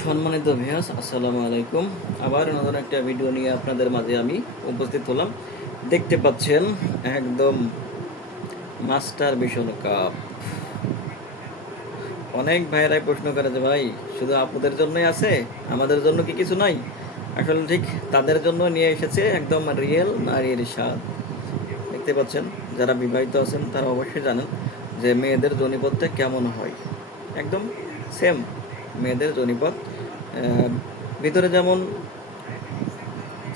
সম্মানিত ভিউয়ার্স, আসসালামু আলাইকুম। আবার নতুন একটা ভিডিও নিয়ে আপনাদের মাঝে আমি উপস্থিত হলাম। দেখতে পাচ্ছেন একদম মাস্টার বিশ্বকাপ। অনেক ভাইয়েরাই প্রশ্ন করে যে ভাই শুধু আপুদের জন্যই আছে, আমাদের জন্য কি কিছু নাই? আসলে ঠিক তাদের জন্য নিয়ে এসেছে একদম রিয়েল নারীর স্বাদ। দেখতে পাচ্ছেন যারা বিবাহিত আছেন তারা অবশ্যই জানেন যে মেয়েদের যোনিপথটা কেমন হয়। একদম সেম মেয়েদের যোনিপথ। ভিতরে যেমন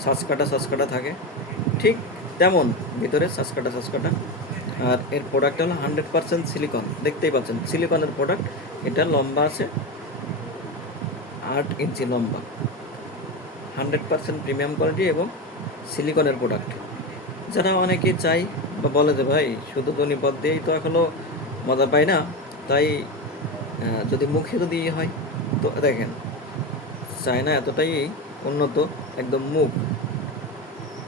সাঁচকাটা থাকে, ঠিক তেমন ভিতরে সাঁচকাটা। আর এর প্রোডাক্ট হলো 100% সিলিকন। দেখতেই পাচ্ছেন সিলিকনের প্রোডাক্ট। এটা লম্বা আছে 8 ইঞ্চি লম্বা, 100% প্রিমিয়াম কোয়ালিটি এবং সিলিকনের প্রোডাক্ট। যারা অনেকেই চাই বা বলে যে ভাই শুধু গণিপথ দিয়েই তো এখনও মজা পাই না, তাই যদি মুখে যদি হয়, তো দেখেন চায়না এতটাই উন্নত। একদম মুখ,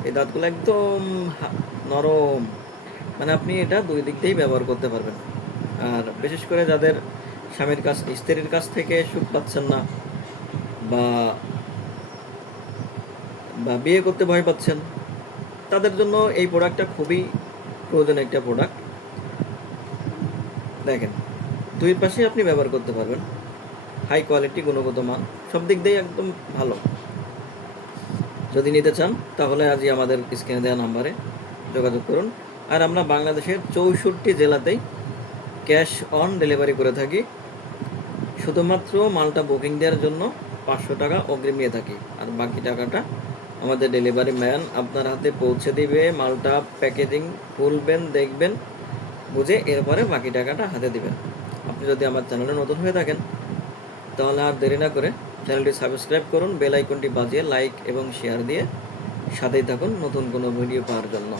এই দাঁতগুলো একদম নরম, মানে আপনি এটা দুই দিক দিয়েই ব্যবহার করতে পারবেন। আর বিশেষ করে যাদের স্ত্রীর কাছ থেকে সুখ পাচ্ছেন না, বা বা বিয়ে করতে ভয় পাচ্ছেন, তাদের জন্য এই প্রোডাক্টটা খুবই প্রয়োজনীয় একটা প্রোডাক্ট। দেখেন দুই পাশেই আপনি ব্যবহার করতে পারবেন। হাই কোয়ালিটি, গুণগত মান সব দিক দিয়েই একদম ভালো। যদি নিতে চান তাহলে আজই আমাদের স্ক্রিনে দেওয়া নাম্বারে যোগাযোগ করুন। আর আমরা বাংলাদেশের 64 জেলাতেই ক্যাশ অন ডেলিভারি করে থাকি। শুধুমাত্র মালটা বুকিং দেওয়ার জন্য 500 টাকা অগ্রিম নিয়ে থাকি, আর বাকি টাকাটা আমাদের ডেলিভারি ম্যান আপনার হাতে পৌঁছে দিবে। মালটা প্যাকেজিং খুলবেন, দেখবেন, বুঝে এরপরে বাকি টাকাটা হাতে দিবেন। আপনি যদি আমার চ্যানেলে নতুন হয়ে থাকেন তাহলে আর দেরি না করে চ্যানেলটি সাবস্ক্রাইব করুন, বেল আইকনটি বাজিয়ে লাইক এবং শেয়ার দিয়ে সাথেই থাকুন নতুন কোনো ভিডিও পাওয়ার জন্য।